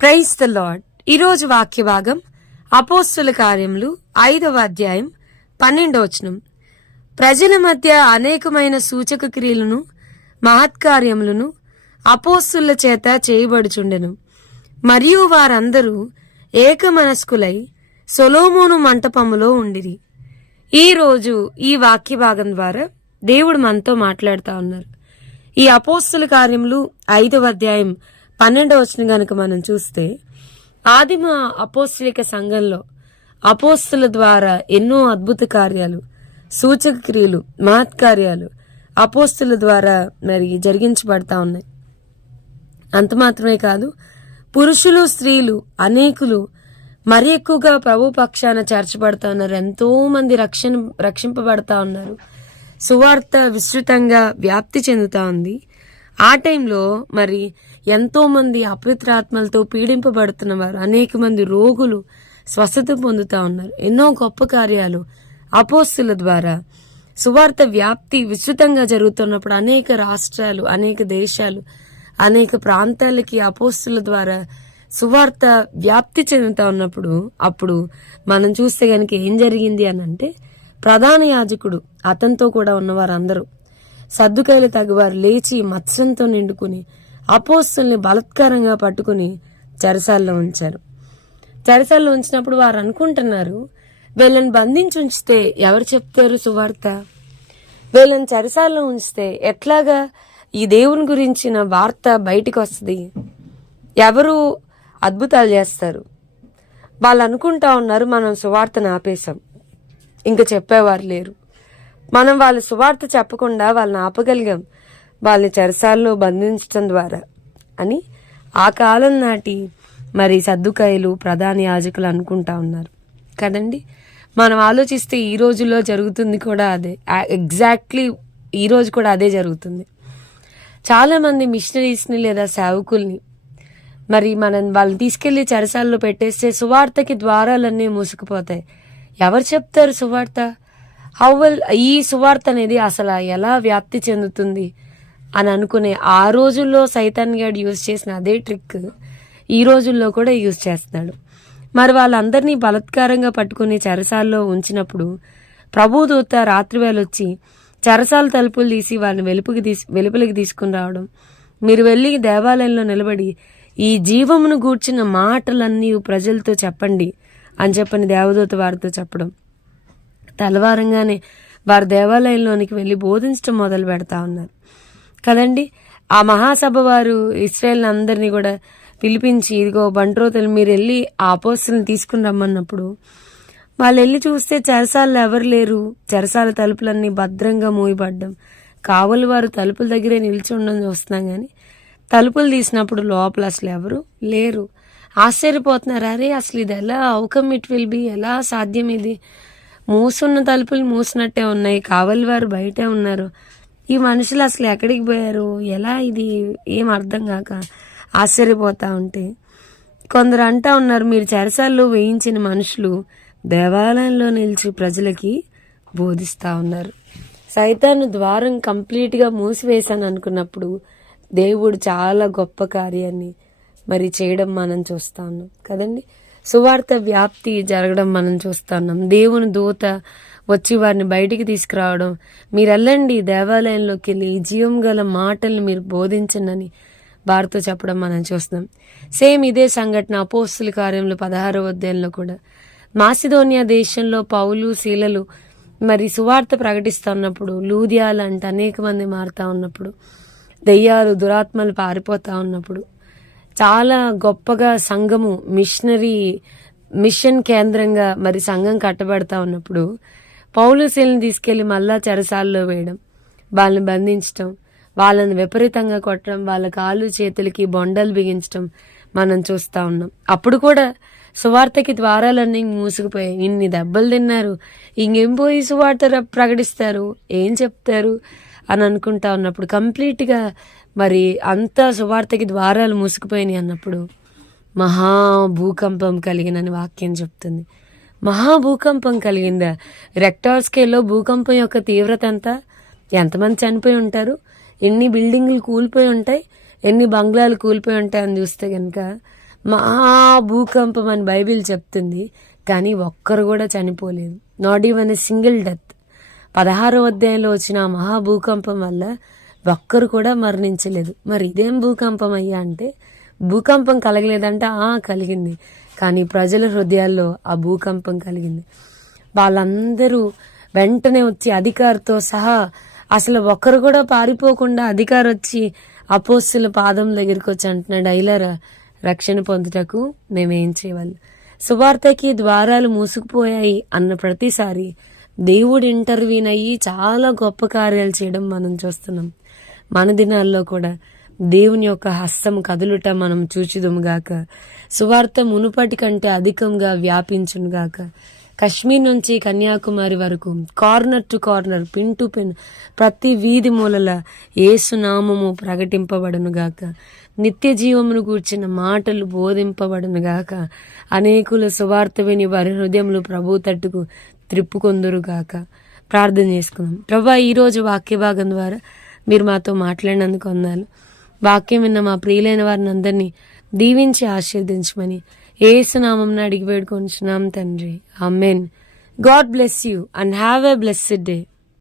Praise the lord. ఈరోజు వాక్య భాగం అపోస్తుల కార్యములు 5వ అధ్యాయం 12వ వచనం. ప్రజల మధ్య అనేకమైన సూచక క్రియలను మహత్కార్యములను అపోస్తుల చేత చేయబడుచుండెను. మరియు వారందరూ ఏకమనస్కులై సొలొమోను మంటపములో ఉండిరి. ఈ రోజు ఈ వాక్య భాగం ద్వారా దేవుడు మనతో మాట్లాడుతూ ఉన్నారు. ఈ అపోస్తుల కార్యములు 5వ అధ్యాయం 12వ వచనం గనుక మనం చూస్తే, ఆదిమ అపోస్తలిక సంఘంలో అపోస్తుల ద్వారా ఎన్నో అద్భుత కార్యాలు, సూచక క్రియలు, మహత్కార్యాలు అపోస్తుల ద్వారా మరి జరిగించబడతా ఉన్నాయి. అంత మాత్రమే కాదు, పురుషులు స్త్రీలు అనేకులు మరి ఎక్కువగా ప్రభు పక్షాన చేర్చబడతా ఉన్నారు. ఎంతో మంది రక్షింపబడతా ఉన్నారు. సువార్త విస్తృతంగా వ్యాప్తి చెందుతా ఉంది. ఆ టైంలో మరి ఎంతో మంది అపవిత్రాత్మలతో పీడింపబడుతున్న వారు, అనేక మంది రోగులు స్వస్థత పొందుతా ఉన్నారు. ఎన్నో గొప్ప కార్యాలు అపోస్తుల ద్వారా సువార్త వ్యాప్తి విస్తృతంగా జరుగుతున్నప్పుడు అనేక రాష్ట్రాలు, అనేక దేశాలు, అనేక ప్రాంతాలకి అపోస్తుల ద్వారా సువార్త వ్యాప్తి చెందుతా ఉన్నప్పుడు అప్పుడు మనం చూస్తే గనుక ఏం జరిగింది అని అంటే, ప్రధాన యాజకుడు అతనితో కూడా ఉన్నవారు అందరూ సద్దుకాయలు తగ్గవారు లేచి మత్స్యంతో నిండుకుని అపోస్తుల్ని బలత్కారంగా పట్టుకుని చెరసాల్లో ఉంచారు. చెరసాల్లో ఉంచినప్పుడు వారు అనుకుంటున్నారు, వీళ్ళని బంధించి ఉంచితే ఎవరు చెప్తారు సువార్త? వీళ్ళని చెరసాల్లో ఉంచితే ఎట్లాగా ఈ దేవుని గురించిన వార్త బయటికి వస్తుంది? ఎవరు అద్భుతాలు చేస్తారు? వాళ్ళు అనుకుంటా ఉన్నారు, మనం సువార్తను ఆపేశాం, ఇంకా చెప్పేవారు లేరు, మనం వాళ్ళ సువార్త చెప్పకుండా వాళ్ళని ఆపగలిగాం వాళ్ళని చెరసాల్లో బంధించడం ద్వారా అని ఆ కాలం నాటి మరి సద్దుకాయలు, ప్రధాన యాజకులు అనుకుంటా ఉన్నారు కదండి. మనం ఆలోచిస్తే ఈ రోజుల్లో జరుగుతుంది కూడా అదే. ఎగ్జాక్ట్లీ ఈ రోజు కూడా అదే జరుగుతుంది. చాలా మంది మిషనరీస్ని లేదా సేవకుల్ని మరి వాళ్ళని తీసుకెళ్లి చెరసాల్లో పెట్టేస్తే సువార్తకి ద్వారాలన్నీ మూసుకుపోతాయి. ఎవరు చెప్తారు సువార్త? ఈ సువార్త అనేది అసలు ఎలా వ్యాప్తి చెందుతుంది అని అనుకునే ఆ రోజుల్లో సైతాన్ గాడు యూజ్ చేసిన అదే ట్రిక్ ఈ రోజుల్లో కూడా యూజ్ చేస్తున్నాడు. మరి వాళ్ళందరినీ బలత్కారంగా పట్టుకుని చెరసాల్లో ఉంచినప్పుడు ప్రభుదూత రాత్రివేళ వచ్చి చెరసాల తలుపులు తీసి వాళ్ళని వెలుపలికి తీసుకుని రావడం, మీరు వెళ్ళి దేవాలయంలో నిలబడి ఈ జీవమును గూర్చిన మాటలన్నీ ప్రజలతో చెప్పండి అని చెప్పని దేవదూత వారితో చెప్పడం, తెల్లవారంగానే వారు దేవాలయంలోనికి వెళ్ళి బోధించడం మొదలు పెడతా ఉన్నారు కదండి. ఆ మహాసభ వారు ఇశ్రాయేల్ అందరినీ కూడా పిలిపించి, ఇదిగో బంట్రోతులు మీరు వెళ్ళి ఆ అపోస్తుల్ని తీసుకుని రమ్మన్నప్పుడు వాళ్ళు వెళ్ళి చూస్తే చెరసాలలో ఎవరు లేరు. చెరసాల తలుపులన్నీ భద్రంగా మూయబడ్డం, కావలి వారు తలుపుల దగ్గరే నిలిచి ఉండడం చూస్తున్నాం. కానీ తలుపులు తీసినప్పుడు లోపల అసలు ఎవరు లేరు. ఆశ్చర్యపోతున్నారు, అరే అసలు ఇది ఎలా, అవుకమ్ ఇట్ విల్ బి, ఎలా సాధ్యం ఇది? మూసున్న తలుపులు మూసినట్టే ఉన్నాయి, కావలి వారు బయటే ఉన్నారు, ఈ మనుషులు అసలు ఎక్కడికి పోయారు, ఎలా ఇది, ఏం అర్థం కాక ఆశ్చర్యపోతా ఉంటే కొందరు అంటా ఉన్నారు, మీరు చెరసాల్లో వేయించిన మనుషులు దేవాలయంలో నిలిచి ప్రజలకి బోధిస్తా ఉన్నారు. సైతాను ద్వారం కంప్లీట్గా మూసివేశాను అనుకున్నప్పుడు దేవుడు చాలా గొప్ప కార్యాన్ని మరి చేయడం మనం చూస్తా ఉన్నాం కదండి. సువార్త వ్యాప్తి జరగడం మనం చూస్తా ఉన్నాం. దేవుని దూత వచ్చి వారిని బయటికి తీసుకురావడం, మీరు వెళ్ళండి దేవాలయంలోకి వెళ్ళి జీవం గల మాటల్ని మీరు బోధించండి వారితో చెప్పడం మనం చూస్తున్నాం. సేమ్ ఇదే సంఘటన అపోస్తుల కార్యంలో 16వ అధ్యాయంలో కూడా మాసిదోనియా దేశంలో పౌలు, శీలలు మరి సువార్త ప్రకటిస్తా ఉన్నప్పుడు, లూదియాలు అంటే అనేక మంది మారుతా ఉన్నప్పుడు, దెయ్యాలు, దురాత్మలు పారిపోతా ఉన్నప్పుడు, చాలా గొప్పగా సంఘము మిషన్ కేంద్రంగా మరి సంఘం కట్టబడతా ఉన్నప్పుడు పౌలు శీలను తీసుకెళ్లి మళ్ళా చెరసాల్లో వేయడం, వాళ్ళని బంధించడం, వాళ్ళని విపరీతంగా కొట్టడం, వాళ్ళ కాళ్ళు చేతులకి బొండలు బిగించడం మనం చూస్తా ఉన్నాం. అప్పుడు కూడా సువార్తకి ద్వారాలన్నీ మూసుకుపోయాయి. ఇన్ని దెబ్బలు తిన్నారు, ఇంకేం పోయి సువార్త ప్రకటిస్తారు, ఏం చెప్తారు అని అనుకుంటా ఉన్నప్పుడు కంప్లీట్గా మరి అంతా సువార్తకి ద్వారాలు మూసుకుపోయినాయి అన్నప్పుడు మహాభూకంపం కలిగినని వాక్యం చెప్తుంది. మహాభూకంపం కలిగిందా? రెక్టార్ స్కేల్లో భూకంపం యొక్క తీవ్రత అంతా, ఎంతమంది చనిపోయి ఉంటారు, ఎన్ని బిల్డింగ్లు కూలిపోయి ఉంటాయి, ఎన్ని బంగ్లాలు కూలిపోయి ఉంటాయని చూస్తే కనుక మహా భూకంపం అని బైబిల్ చెప్తుంది, కానీ ఒక్కరు కూడా చనిపోలేదు. Not even a single death. 16వ అధ్యాయంలో వచ్చిన ఆ మహాభూకంపం వల్ల ఒక్కరు కూడా మరణించలేదు. మరి ఇదేం భూకంపం అయ్యా అంటే, భూకంపం కలగలేదంటే కలిగింది, కానీ ప్రజల హృదయాల్లో ఆ భూకంపం కలిగింది. వాళ్ళందరూ వెంటనే వచ్చి అధికారితో సహా, అసలు ఒక్కరు కూడా పారిపోకుండా అధికారి వచ్చి అపోస్తుల పాదం దగ్గరికి వచ్చి అంటున్నాడు, అయ్యలారా, రక్షణ పొందుటకు మేమేం చేయాలి? సువార్తకి ద్వారాలు మూసుకుపోయాయి అన్న ప్రతిసారి దేవుడు ఇంటర్వ్యూన్ అయ్యి చాలా గొప్ప కార్యాలు చేయడం మనం చూస్తున్నాం. మన దినాల్లో కూడా దేవుని యొక్క హస్తం కదులుట మనం చూచుదుముగాక. సువార్త మునుపటి కంటే అధికంగా వ్యాపించునుగాక. కశ్మీర్ నుంచి కన్యాకుమారి వరకు, corner to corner, pin to pin, ప్రతి వీధి మూలల యేసునామము ప్రకటింపబడునుగాక. నిత్య జీవమును గూర్చిన మాటలు బోధింపబడునుగాక. అనేకుల సువార్త విని వారి హృదయములు ప్రభు తట్టుకు త్రిప్పుకొందురుగాక. ప్రార్థన చేసుకుందాం. ప్రభా, ఈరోజు వాక్య భాగం ద్వారా మీరు మాతో మాట్లాడినందుకు వందనాలు. వాక్యం విన్న మా ప్రియులైన వారిని అందరినీ దీవించి ఆశీర్వదించమని యేసు నామమున అడిగి వేడుకొంచున్నాం తండ్రి. Amen. God bless you and have a blessed day.